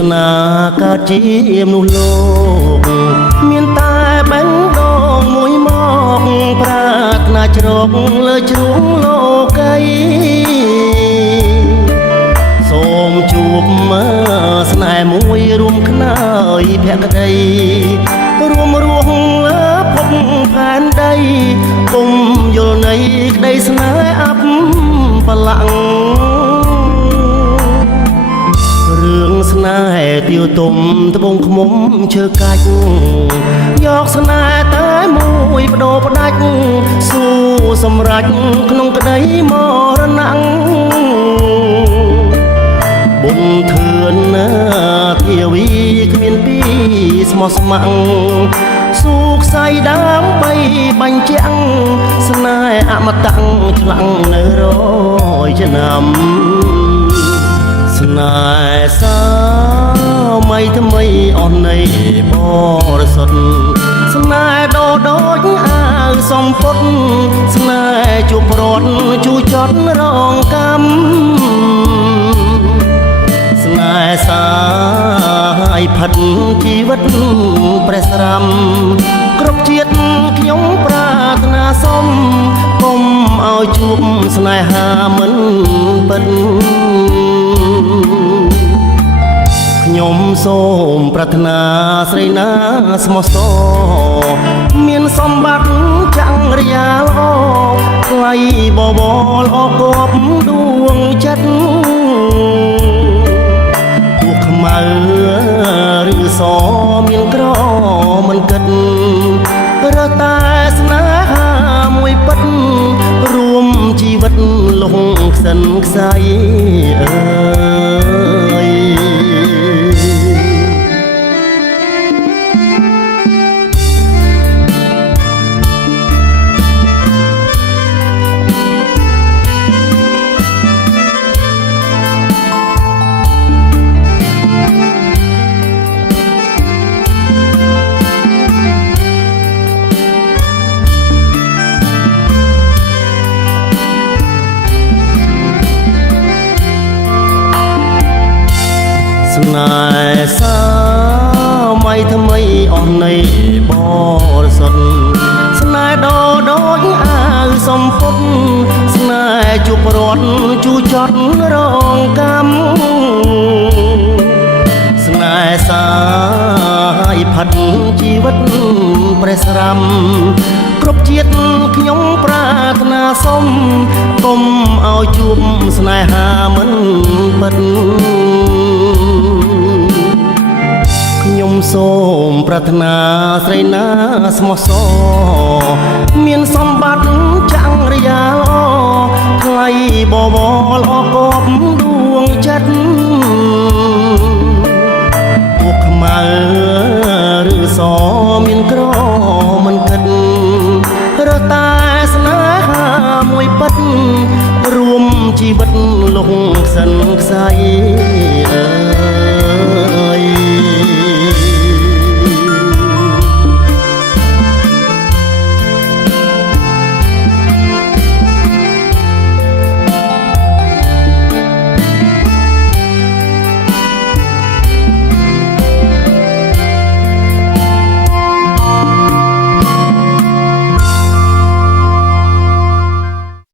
ស្នាកើតជាមនុស្សលោកមានតែបេះដូងមួយមកប្រាថ្នាជ្រកលើជ្រុងលោកីសូមជួបមើស្នេហ៍មួយរួមខ្នើយភក្តីរួមរស់លើភពផែនដីគុំយល់នៃក្តីស្នេហ៍អបបលាក់រឿងស្នេហ៍ទាវទុំត្បូងឃ្មុំឈើកាច់យកស្នេហ៍តែមួយបដូរផ្ដាច់ស៊ូសម្រេចក្នុងក្តីមរណៈបុណ្យធឿនណាភាវីគ្មានពីស្មោះស្ម័គ្រស៊ូខ្សែដើម្បីបញ្ជាក់ស្នេហ៍អមតៈឆ្លាំងនៅរយឆ្នាំស្នេហ៍សាមៃថ្មីអស់នៃបរិសុទ្ធស្នេហ៍ដូចអាវសំពត់ស្នេហ៍ជួបរត់ជួចត់រងកម្មស្នេហ៍សាយផិតជីវិតព្រះស្រាំគ្រប់ជាតិខ្ញុំប្រាថ្នាសុំគុំឲ្យជួបស្នេហាមិនពិតខ្ញុំសូមប្រាថ្នាស្រីណាស្មោះសរមានសម្បត្តិចាំងរយ៉ាល្អថ្លៃបបរល្អគប់ដួងចិត្តពួកខ្មៅឬសមានក្រមិនគិតរកតែស្នេហាមួយពិតរួមជីវិតលងខ្សិនខ្សៃអើយស្នេហ៍សាមៃថ្មីអស់នៃបរិសុទ្ធស្នេហ៍ដូចអាវសំពត់ស្នេហ៍ជួបរត់ជួចត់រងកម្មស្នេហ៍សាយផិតជីវិតព្រះស្រាំគ្រប់ជាតិខ្ញុំប្រាថ្នាសុំគុំឲ្យជួបស្នេហាមិនពិតខ្ញុំសូមប្រាថ្នាស្រីណាស្មោះសរមានសម្បត្តិចាំងរយ៉ាល្អថ្លៃបបរល្អគប់ដួងចិត្តពួកខ្មៅឬសមានក្រមិនគិតរកតែស្នេហាមួយពិតរួមជីវិតលង